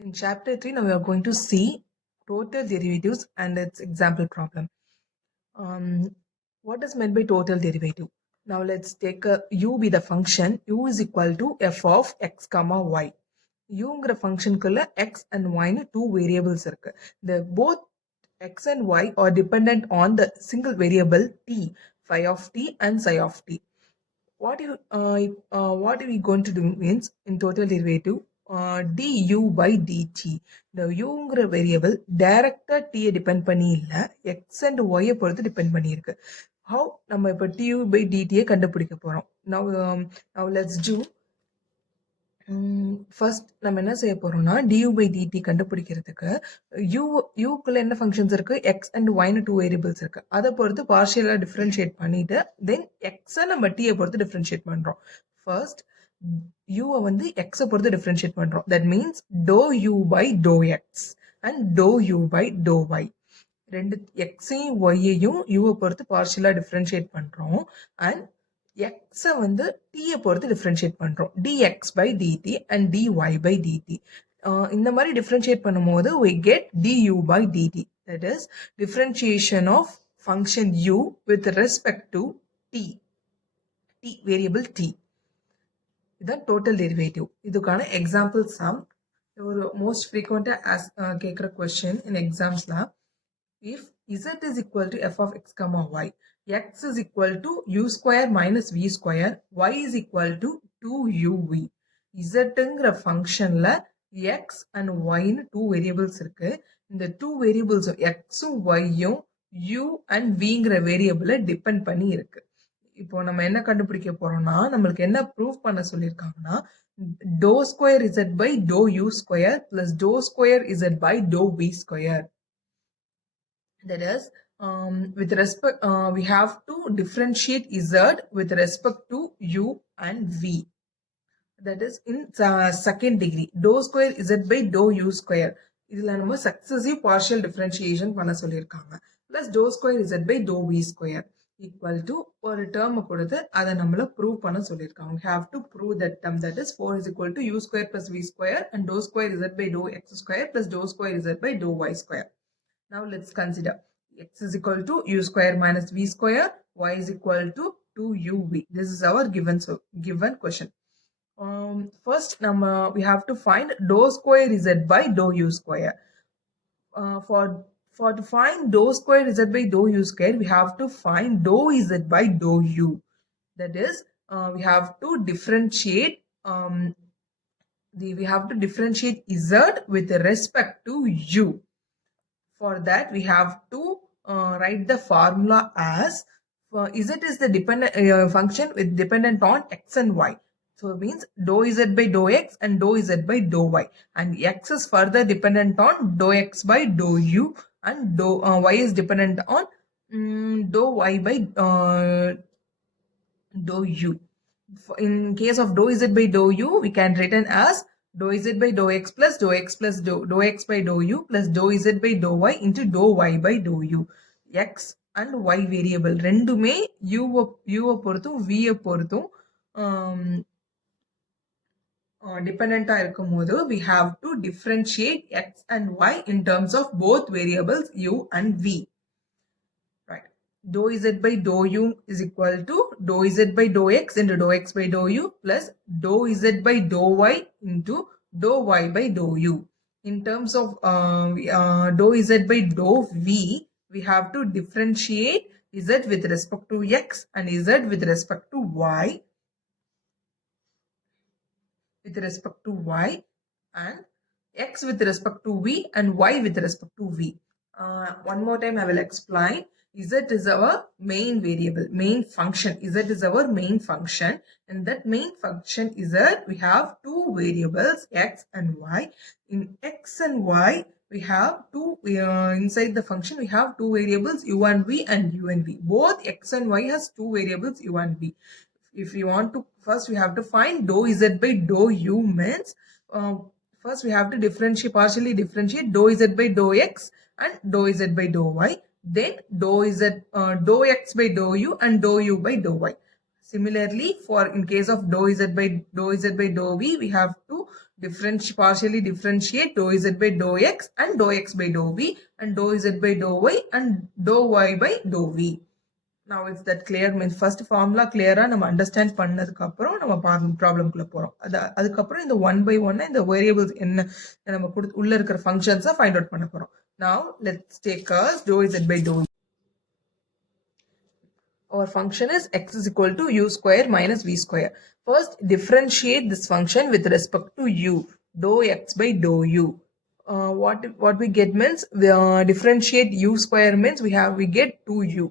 In chapter 3, now we are going to see total derivatives and its example problem. What is meant by total derivative? Now let's take u be the function. U is equal to f of x comma y. uங்கிற ஃபங்க்ஷனுக்குள்ள x and y னு two variables இருக்கு. The both x and y are dependent on the single variable t, phi of t and psi of t. What are we going to do means in total derivative du by dt. இந்த uங்கிற variable டைரக்டா t depend பண்ணி இல்ல x and y பொறுத்து depend பண்ணி இருக்கு. How நம்ம இப்ப du by dt கண்டுபிடிக்க போறோம். Now let's do ஃபர்ஸ்ட் நம்ம என்ன செய்ய போறோம்னா du by dt கண்டுபிடிக்கிறதுக்கு uக்குள்ள என்ன ஃபங்க்ஷன்ஸ் இருக்கு x and y னு டூ வேரியபிள்ஸ் இருக்கு. அதை பொறுத்து பார்ஷியலா டிஃபரன்ஷியேட் பண்ணிட்டு தென் x நம்ம t பொறுத்து டிஃபரன்ஷியேட் பண்றோம். ஃபர்ஸ்ட் u வந்து x பொறுத்து டிஃபரன்ஷியேட் பண்றோம். That means dou u by dou x and dou u by dou y. ரெண்டு எக்ஸையும் ஒய்யையும் யூவை பொறுத்து பார்ஷியலா டிஃபரன்ஷியேட் பண்றோம். அண்ட் எக்ஸை வந்து டீயை பொறுத்து டிஃப்ரென்ஷியேட் பண்ணுறோம். dx by dt and dy by dt. இந்த மாதிரி டிஃப்ரென்ஷியேட் பண்ணும்போது we get du by dt. That is differentiation of function u with respect to t variable t. இதுதான் டோட்டல் டெரிவேட்டிவ். இதுக்கான எக்ஸாம்பிள் சம். ஒரு மோஸ்ட் ஃப்ரீக்வெண்ட்டாக கேட்குற question in எக்ஸாம்ஸில் if z is equal to f of x comma y, x is equal to u square minus v square, y is equal to 2uv. zங்கிற ஃபங்க்ஷன்ல x and y னு two variables இருக்கு. இந்த two variables xும் yயும் u and vங்கிற வேரியபிளை depend பண்ணி இருக்கு. இப்போ நம்ம என்ன கண்டுபிடிக்க போறோம்னா நம்மளுக்கு என்ன ப்ரூஃப் பண்ண சொல்லியிருக்காங்கன்னா dou square z by dou u square plus dou square z by dou v square. That is, with respect, we have to differentiate z with respect to u and v. That is in second degree. Dou square z by dou u square. இதுல நம்ம successive partial differentiation பண்ண சொல்லியிருக்காங்க. Plus dou square z by dou v square equal to ஒரு term கொடுத்து அதை நம்மள prove பண்ண சொல்லியிருக்காங்க. We have to prove that term, that is 4 is equal to u square plus v square and dou square z by dou x square plus dou square z by dou y square. Now let's consider x is equal to u square minus v square, y is equal to 2uv. This is our given question. First, we have to find dou square z by dou u square. For to find dou square z by dou u square, we have to find dou z by dou u. That is, we have to differentiate. We have to differentiate z with respect to u. For that, we have to write the formula as z is the dependent function with dependent on x and y. So it means dou z by dou x and dou z by dou y. And x is further dependent on dou x by dou u and y is dependent on dou y by dou u. In case of dou z by dou u, we can written as dou z by dou x plus dou x by dou u plus dou z by dou y into dou y by dou u. x and y variable ரெண்டுமே u பொறுத்தும் v பொறுத்தும் dependent இருக்கும் போது we have to differentiate x and y in terms of both variables u and v. Right. Dou z by dou u is equal to dou z by dou x into dou x by dou u plus dou z by dou y into dou y by dou u. In terms of dou z by dou v, we have to differentiate z with respect to x and z with respect to y. With respect to y and x with respect to v and y with respect to v. One more time I will explain. Z is our main variable, main function. Z is our main function, and that main function z we have two variables x and y. In x and y we have two inside the function we have two variables u and v and u and v. Both x and y has two variables u and v. If we want to, first we have to find dou z by dou u means first we have to partially differentiate dou z by dou x and dou z by dou y. Then dou x by dou u and dou u by dou y. Similarly, for in case of dou z by dou v, we have to partially differentiate dou z by dou x and dou x by dou v and dou z by dou y and dou y by dou v. Now it's that clear means first formula clear-ஆ நம்ம understand பண்ணதுக்கு அப்புறம் நம்ம ப்ராப்ளம்குள்ள போறோம். அதுக்கப்புறம் இந்த 1 by 1 இந்த variables என்ன நம்ம உள்ள இருக்கிற ஃபங்க்ஷன்ஸை ஃபைண்ட் அவுட் பண்ண போறோம். Now let's take us dou z by dou. Our function is x is equal to u square minus v square. First differentiate this function with respect to u. Dou x by dou u. What we get means differentiate u square means we get 2u.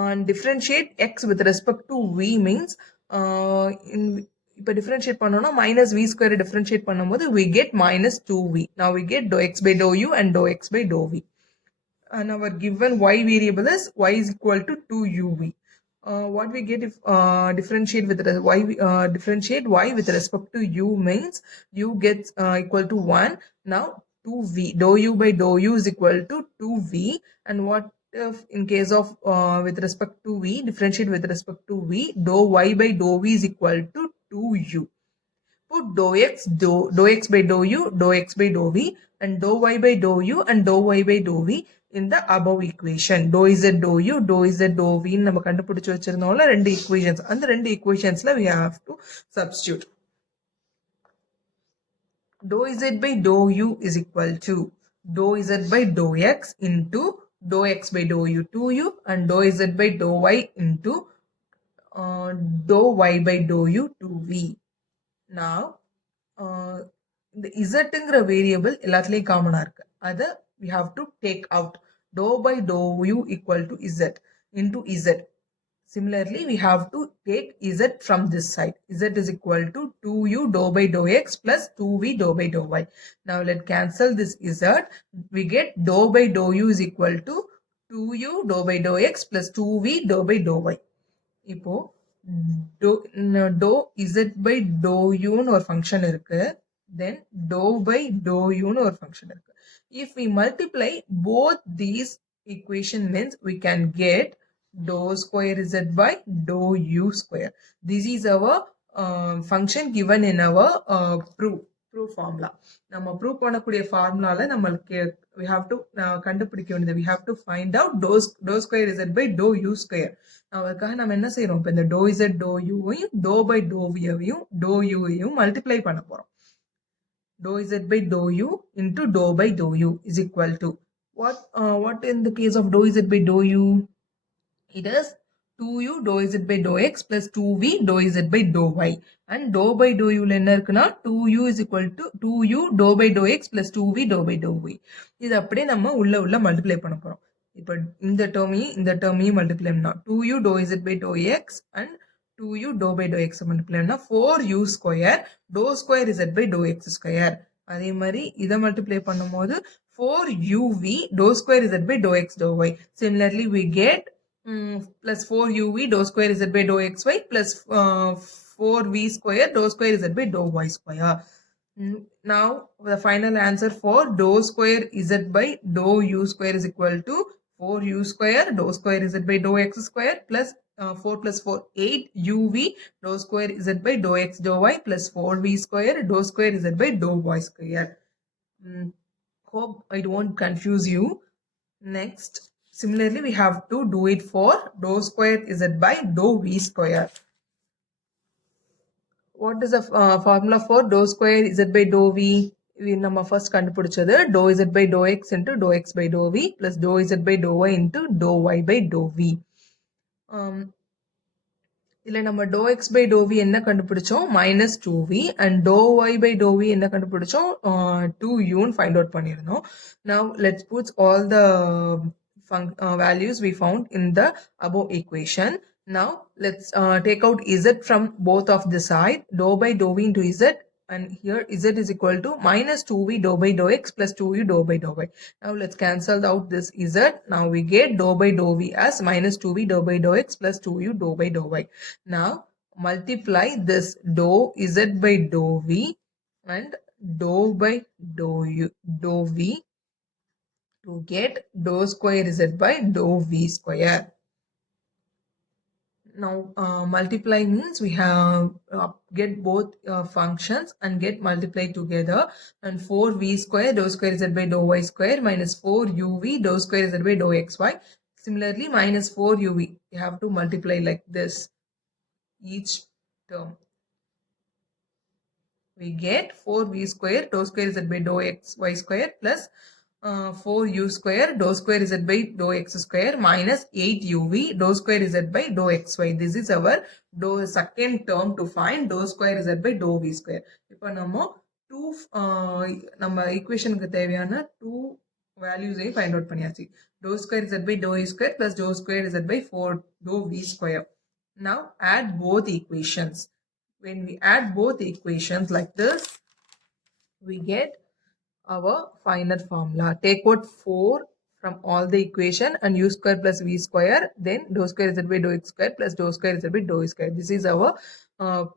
And differentiate x with respect to v means இப்போ differentiate பண்ணோம்னா minus v square differentiate பண்ணும்போது we get minus 2v. Now we get dou x by dou u and dou x by dou v. And our given y variable is y is equal to 2uv. What we get if differentiate y with respect to u means u gets equal to 1. Now 2v, dou u by dou u is equal to 2v. And what if in case of with respect to v, differentiate with respect to v, dou y by dou v is equal to 2u. Put dou x by dou u, dou x by dou v and dou y by dou u and dou y by dou v in the above equation. Dou z dou u, dou z dou v நம்ம கண்டுபிடிச்சு வச்சிருந்தோம்ல ரெண்டு equations. அந்த ரெண்டு equationsல we have to substitute. Dou z by dou u is equal to dou z by dou x into dou x by dou u 2u and dou z by dou y into dou y by dou u 2v. Now இந்த zங்கிற variable எல்லாத்துலயும் காமனா இருக்கு. அதை we have to take out. Dou by dou u equal to z into z. Similarly, we have to take z from this side. Z is equal to 2u dou by dou x plus 2v dou by dou y. Now let's cancel this z. We get dou by dou u is equal to 2u dou by dou x plus 2v dou by dou y. இப்போ dou z by dou u ன்னு ஒரு function இருக்கு. Then dou by dou u ன்னு ஒரு function இருக்கு. If we multiply both these equation means we can get dou square z by dou u square. This is our function given in our proof formula. நம்ம proof பண்ணக்கூடிய ஃபார்முலால நம்மளுக்கு we have to கண்டுபிடிக்க வேண்டியது we have to find out dou square z by dou u square. அதுக்காக நம்ம என்ன செய்றோம் இப்போ இந்த dou z dou u வையும் dou by dou v வையும் dou u வையும் மல்டிப்ளை பண்ண போறோம். Dou z by dou u into dou by dou u is equal to what in the case of dou z by dou u? It is 2u dou z by dou x plus 2v dou z by dou y. And dou by dou u என்ன இருக்குன்னா 2u is equal to 2u dou by dou x plus 2v dou by dou y. இது அப்படியே நம்ம உள்ள multiply பண்ண போறோம். இப்போ இந்த டேர்மையும் மல்டிப்ளை பண்ணா 2u dou z by dou x and 2u dou by dou x multiply பண்ணா 4u square dou square z by dou x square. அதே மாதிரி இதை மல்டிப்ளை பண்ணும்போது 4uv dou square z by dou x dou y. Similarly we get plus 4uv dou square z by dou xy plus 4v square dou square z by dou y square. Now the final answer for dou square z by dou u square is equal to 4u square dou square z by dou x square plus 4 plus 4 8uv dou square z by dou x dou y plus 4v square dou square z by dou y square. Hope I won't confuse you. Next, similarly we have to do it for dou square z by dou v square. What is the formula for dou square z by dou v? நம்ம first கண்டுபிடிச்சது dou z by dou x into dou x by dou v plus dou z by dou y into dou y by dou v. இதுல நம்ம dou x by dou v என்ன கண்டுபிடிச்சோம் minus 2v and dou y by dou v என்ன கண்டுபிடிச்சோம் 2u ன்னு find out பண்ணிருந்தோம். Now let's put all the values we found in the above equation. Now let's take out z from both of the side. Dou by dou v into z and here z is equal to minus 2v dou by dou x plus 2u dou by dou y. Now let's cancel out this z. Now we get dou by dou v as minus 2v dou by dou x plus 2u dou by dou y. Now multiply this dou z by dou v and dou by dou v to get dou square z by dou v square. Now multiply means we have get both functions and get multiplied together, and 4v square dou square z by dou y square minus 4uv dou square z by dou xy. Similarly, minus 4uv, you have to multiply like this each term. We get 4v square dou square z by dou xy square plus 4u square dou square z by dou x square minus 8uv dou square z by dou xy. This is our second term to find dou square z by dou v square. இப்போ நம்ம ஈக்குவேஷனுக்கு தேவையான 2 வேல்யூஸையும் find out பண்ணியாச்சு. dou square z by dou e square plus dou square z by 4 dou v square. Now add both equations. When we add both equations like this, we get our final formula. Take out 4 from all the equation and u square plus v square, then dou square z by dou x square plus dou square z by dou y square. This is our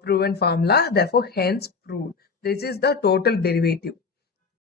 proven formula, therefore hence proved. This is the total derivative.